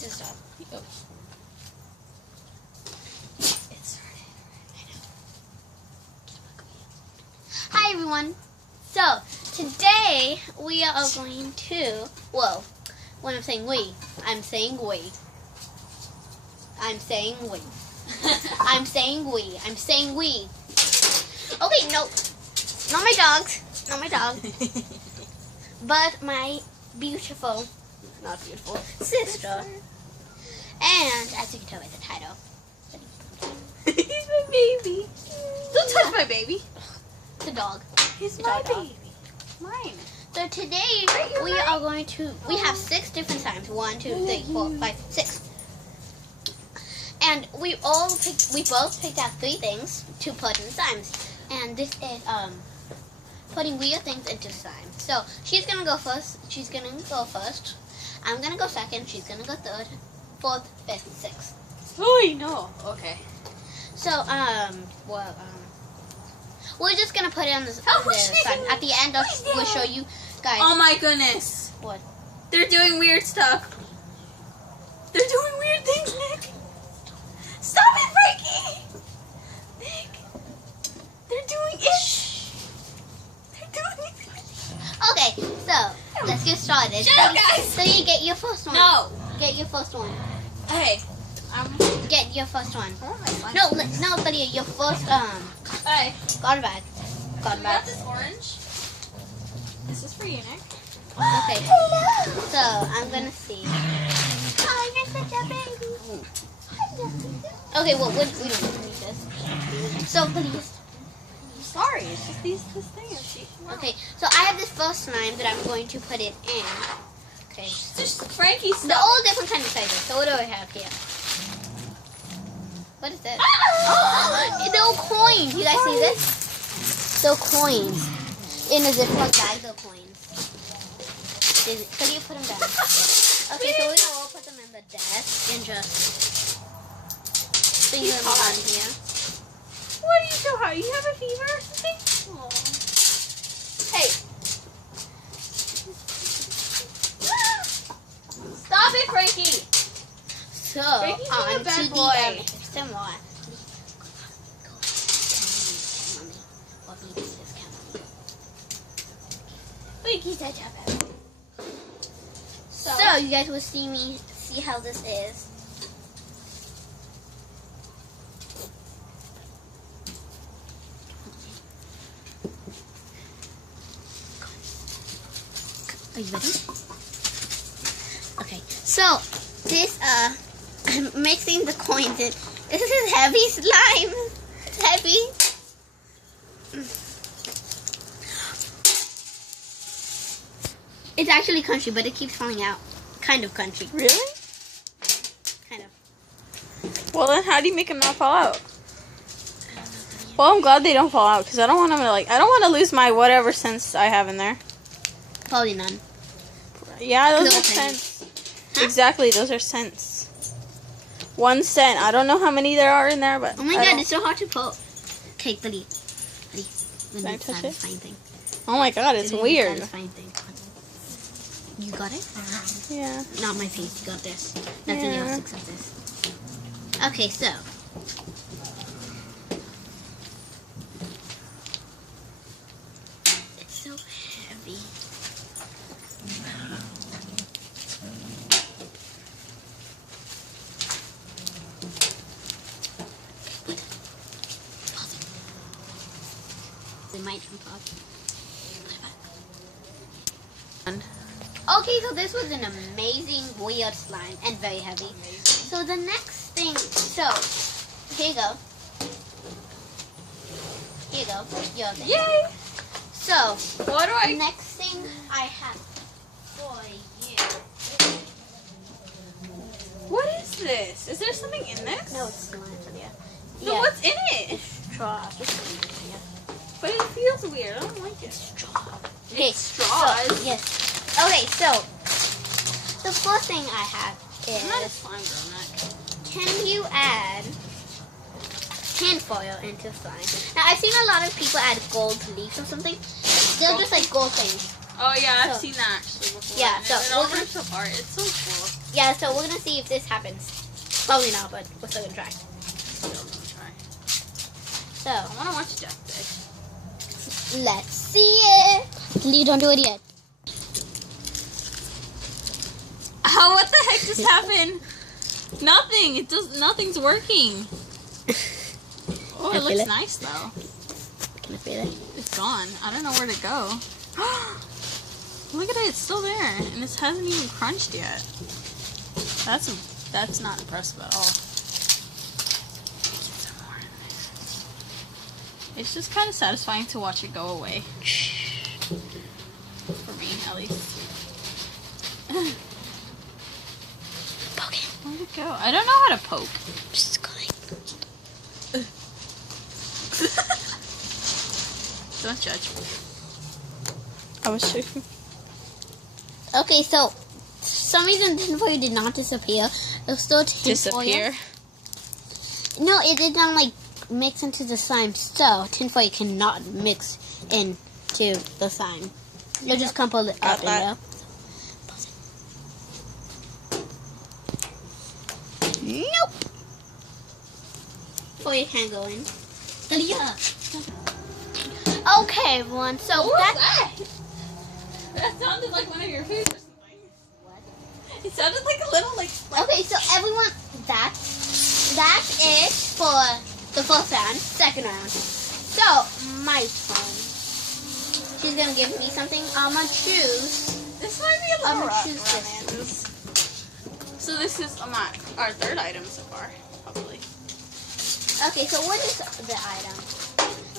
Just stop. Oh. It started. I know. Hi everyone. So today we are going to. Well, when I'm saying we, I'm saying we. I'm saying we. I'm saying we. I'm saying we. Okay, no, not my dogs. Not my dog. But my beautiful, not beautiful, sister. And as you can tell by the title, He's my baby. Don't touch my baby. the dog. He's The my dog. baby. Mine. So today we are going to. We have 6 different times. 1, 2, 3, 4, 5, 6. And we both picked out 3 things to put in slimes. And this is putting weird things into slime. So she's gonna go first. I'm gonna go second. She's gonna go third, 4th, 5th, 6th. Oh no. Okay. So we're just gonna put it on the slime. At the end, we'll show you guys. Oh my goodness. What? They're doing weird stuff. They're doing weird things, Nick. Stop it, Frankie. Nick. They're doing it. They're doing it. Okay, so let's get started. Shut up, guys. So you get your first one. No. Get your first one. Hey. Get your first one. I want my slime. No, Lydia, your first Hey. Got bag. Got We bag. got this orange. This is for you, Nick. Okay. So I'm gonna see. Oh, you're such a baby. Okay, well we don't need this. So please. Sorry, it's just this thing is Okay, so I have this first slime that I'm going to put it in. Okay. Just Frankie's They're stuff. all different kind of sizes. So what do I have here? What is this? They're all coins. You guys see this? They're coins. In a Ziploc bag, they're coins. So you put them down. Okay, so we're gonna all put them in the desk and just finger them on here. What are you so hot? You have a fever or something? Aww. Hey. Stop it, Frankie. So Frankie's being a on bad to boy. the some more. Frankie's such a bad boy. So you guys will see how this is. Are you ready? Okay, so this I'm mixing the coins in. This is heavy slime. It's heavy. It's actually crunchy, but it keeps falling out. Kind of crunchy. Really? Kind of. Well, then how do you make them not fall out? Well, I'm glad they don't fall out because I don't want them to I don't want to lose my whatever cents I have in there. Probably none. Yeah, those Little are pennies. cents. Huh? Exactly, those are cents. 1 cent. I don't know how many there are in there, but Oh my I god, don't- it's so hard to pull. Okay, buddy. Let Can me I touch it? satisfying thing. Oh my god, it's Let me weird. satisfying thing. You got it? Yeah. Not my face. You got this. Nothing Yeah. else except this. Okay, so. It's so heavy. They might unpop. Okay, so this was an amazing weird slime and very heavy. So the next thing, here you go. Here you go. Your thing. Yay! So, What do the next thing I have for you. What is this? Is there something in this? No, it's not. Yeah. No, what's in it? Straw. Yeah. But it feels weird. I don't like it. Straw. Okay, straws. So, yes. Okay, so the first thing I have I'm not a is, slime girl, Nick. can you add tinfoil into slime? Now I've seen a lot of people add gold leaves or something. They're just like gold things. Oh yeah, I've So- seen that actually before. Yeah, And so it we're all gonna- rips apart. It's so cool. Yeah, so we're gonna see if this happens. Probably not, but we're still gonna try. Still gonna try. So, I wanna watch Jack Dick. let's see it. You don't do it yet. Oh, what the heck just happened? Nothing. It does. Nothing's working. Oh, I it feel looks it. nice though. Can I feel it? It's gone. I don't know where to go. Look at it. It's still there, and it hasn't even crunched yet. That's not impressive at all. Get some more in there. It's just kind of satisfying to watch it go away. For me, at least. Poke it. Where'd it go? I don't know how to poke. Just going. Don't judge me. I was joking. Okay, so for some reason tinfoil did not disappear. It was still tinfoil. Disappear. No, it did not like mix into the slime. So tinfoil cannot mix into the slime. You'll just crumple it up Got that. and up. Nope. Oh, you can't go in. Yeah. Okay, everyone. So that? That sounded like one of your foods or something. What? It sounded like a little like. Okay, so everyone, that is for the first round, second round. So my turn. She's gonna give me something. I'm gonna choose. This might be a little I'm rough, choose romance. So this is our third item so far, probably. Okay, so what is the item?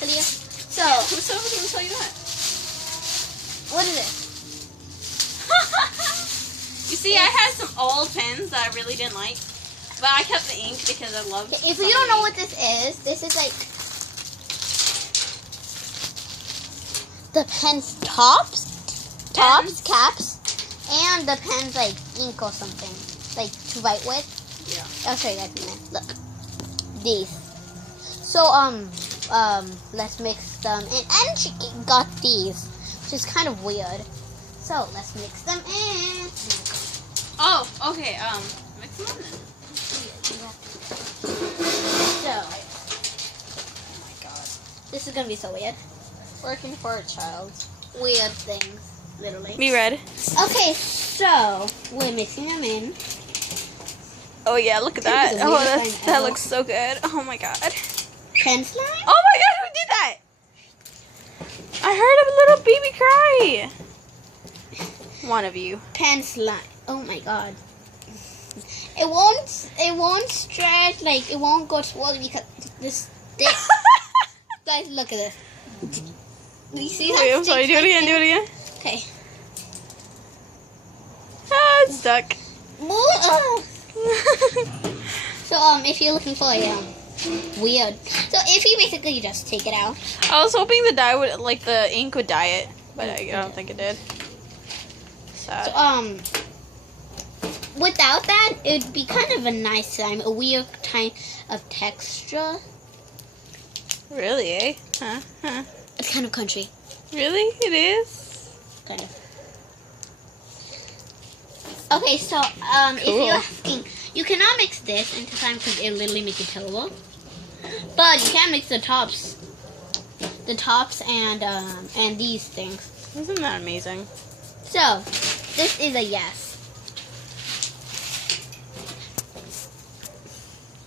Talia? So Who's going to tell you that? what is it? You see, I had some old pens that I really didn't like, but I kept the ink because I loved. If you don't know what this is like the pen's tops, caps, and the pen's like ink or something, like to write with. Yeah. I'll show you guys in a minute. Look, these. So let's mix them in, and she got these, which is kind of weird. So let's mix them in. Oh, okay. Mix them in then. So Oh my god. this is gonna be so weird. Working for a child. Weird things, literally. Me red. Okay, so we're mixing them in. Oh yeah, look at That that. is the Oh, weirdest thing that ever. looks so good. Oh my god. Pen slime? Oh my god, who did that? I heard a little baby cry. One of you. Pen slime. Oh my god. It won't stretch, like it won't go swollen because this stick. Guys, look at this. Do you see that? Wait, I'm sorry. stick Do it right again. Do it again. there? Okay. Ah, it's stuck. So if you're looking for a weird, so if you basically just take it out. I was hoping the dye would, like the ink would dye it, but I don't think it did. Sad. So without that, it would be kind of a nice slime, a weird kind of texture. Really, eh? Huh? It's kind of country, Really? It is? kind of. Okay, so if Cool. you're asking, you cannot mix this into slime because it literally makes it terrible. But you can mix the tops and these things. Isn't that amazing? So this is a yes.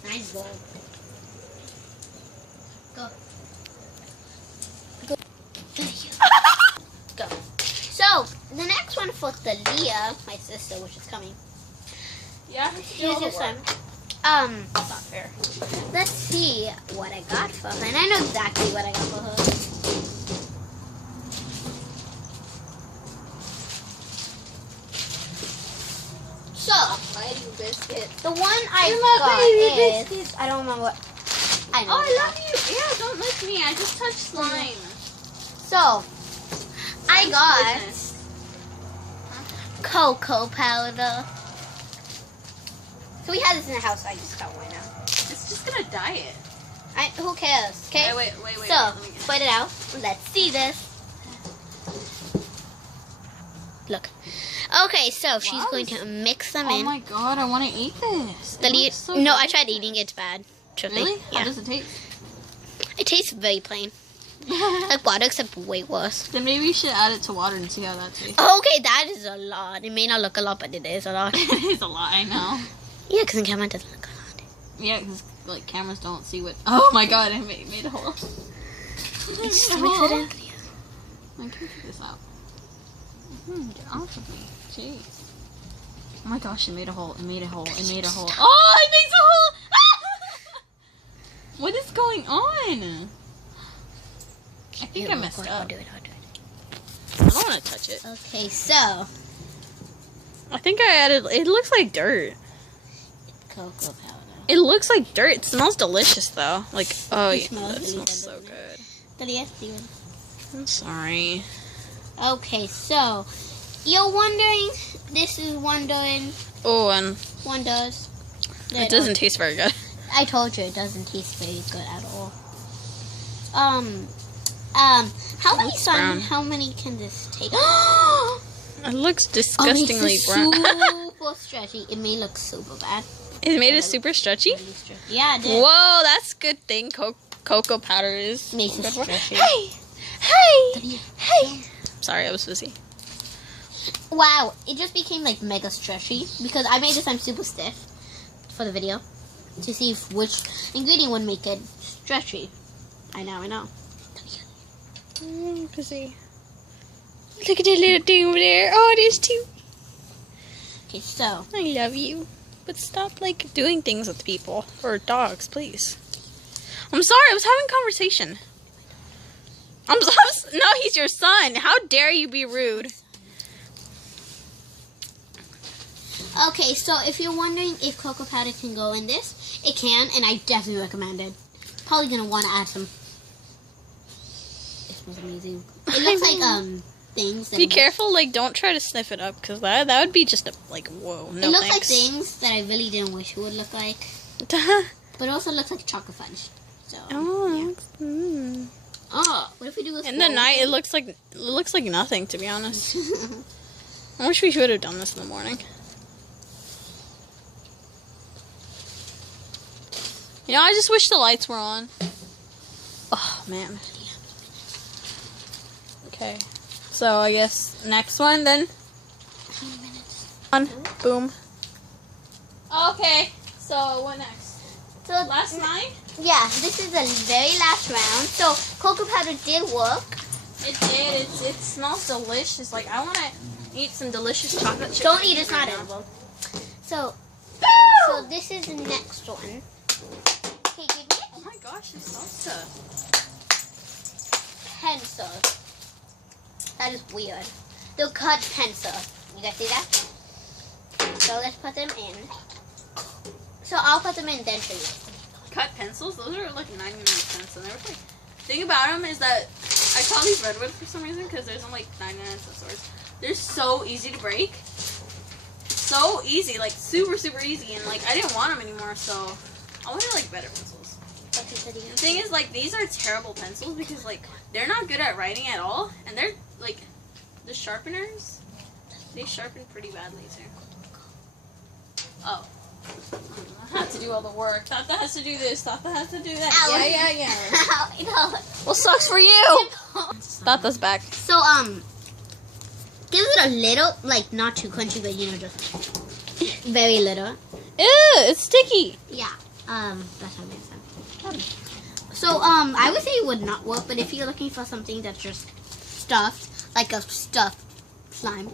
Nice goal. Go. Go. Go. So the next one for Thalia, my sister, which is coming. Yeah. Here's your slime. That's not fair. Let's see what I got for her. And I know exactly what I got for her. So, Fighting biscuit. the one I You're my got baby is, biscuit. I don't remember what, I know. Oh, what I love you. Yeah, don't lick me. I just touched slime. So, I got Business. cocoa powder. So we had this in the house, so I just got one now. It's just gonna dye it. Who cares, okay? Wait. So, Let me get it. spread it out. Let's see this. Look. Okay, so she's Wow. going to mix them Oh in. my god, I want to eat this. The It le- looks so no, good. I tried eating it. It's bad. Truly. Really? How Yeah. does it taste? It tastes very plain. Like water, except way worse. Then maybe you should add it to water and see how that tastes. Okay, that is a lot. It may not look a lot, but it is a lot. It's a lot, I know. Yeah, because the camera doesn't look a lot. Yeah, because like cameras don't see what. Oh my god, it made a hole. It made Just a mix it hole. in. I can take this out. Get off of me. Jeez. Oh my gosh, it made a hole. It made a hole. It made a hole. Oh, it makes a hole! What is going on? I think I messed up. I'll do it. I don't want to touch it. Okay, so I think I added. It looks like dirt. cocoa powder. It looks like dirt. It smells delicious though. Like, oh It yeah, smells that really smells good, so doesn't it? good. Steven. I'm sorry. Okay, so you're wondering. This is wondering. Oh, and Wonders. it doesn't taste very good. I told you it doesn't taste very good at all. How many looks brown. How many can this take? It looks disgustingly brown. Super stretchy. It may look super bad. It made it super stretchy. Really stretchy. Yeah, it did. Whoa, that's a good thing. Cocoa powder is. Makes it good for- stretchy. Hey. Sorry, I was busy. Wow, it just became like mega stretchy because I made this time super stiff for the video to see if which ingredient would make it stretchy. I know. Busy. Look at that little thing over there. Oh, it is too. Okay, so I love you. But stop, like, doing things with people. Or dogs, please. I'm sorry, I was having conversation. No, he's your son. How dare you be rude? okay, so if you're wondering if cocoa powder can go in this, it can, and I definitely recommend it. Probably gonna want to add some. It smells amazing. It looks like things. That Be careful, like, don't try to sniff it up, because that would be just, like, whoa, no It looks thanks. like things that I really didn't wish it would look like, but it also looks like chocolate fudge. So. Oh, Oh, what if we do this? in the night, it looks like nothing, to be honest. I wish we should have done this in the morning. You know, I just wish the lights were on. Oh, man. Okay. So, I guess next one, then. On. Boom. Okay. So, what next? So Last night? yeah, this is the very last round. So cocoa powder did work. It did. It smells delicious. Like, I want to eat some delicious chocolate chip. Don't eat, it's not right now. edible. So this is the next one. Okay, give me Oh my gosh, this salsa. pencil. That is weird. The cut pencil. You guys see that? So let's put them in. So I'll put them in, then show you. Cut pencils? Those are like 99 cents. And they're like, the thing about them is that I call these Redwood for some reason because there's only like 99 cent stores. They're so easy to break. So easy, like super easy. And like I didn't want them anymore, so I wanted like better pencils. The thing is, like, these are terrible pencils because like they're not good at writing at all, and they're like the sharpeners. They sharpen pretty badly too. Oh. I have to do all the work. Tata has to do this. Tata has to do that. Ow. Yeah. Ow. Well, sucks for you. Tata's back. So give it a little, like not too crunchy, but you know, just very little. Ew, it's sticky. Yeah. That's how it makes sense. So I would say it would not work, but if you're looking for something that's just stuffed, like a stuffed slime,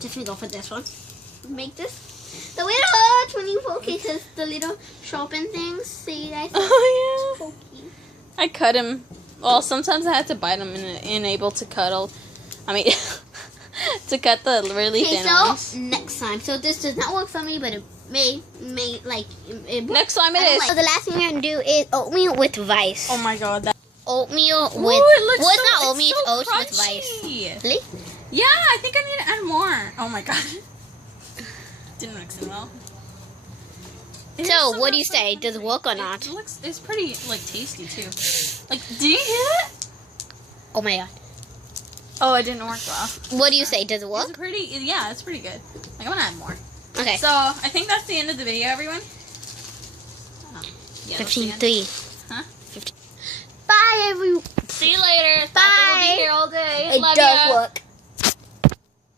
definitely go for this one. Make this. The way it hurts when you poke it is the little sharpen things. See, I think Oh, yeah. pokey. I cut him. Well, sometimes I had to bite him and able to cuddle. I mean, to cut the really Okay, thin so ones. next time. So this does not work for me, but it may like it works. Next time it I don't is. like- So the last thing we're gonna do is oatmeal with rice. Oh my god. That. Oatmeal with. Ooh, it looks well, it's so, not oatmeal. It's so oats with crunchy. rice. Really? Yeah, I think I need to add more. Oh my god. Didn't mix it well. So what do you say? Does it work or not? It looks. It's pretty like tasty too. Like, did you hear that? Oh my god. Oh, it didn't work well. What do you say? Does it work? It's pretty, yeah, it's pretty good. Like, I want to add more. Okay. So, I think that's the end of the video, everyone. Oh, yeah, that's the end. 15:03. Huh? 15. Bye, everyone. See you later. Bye. We'll be here all day. It Love does ya. work.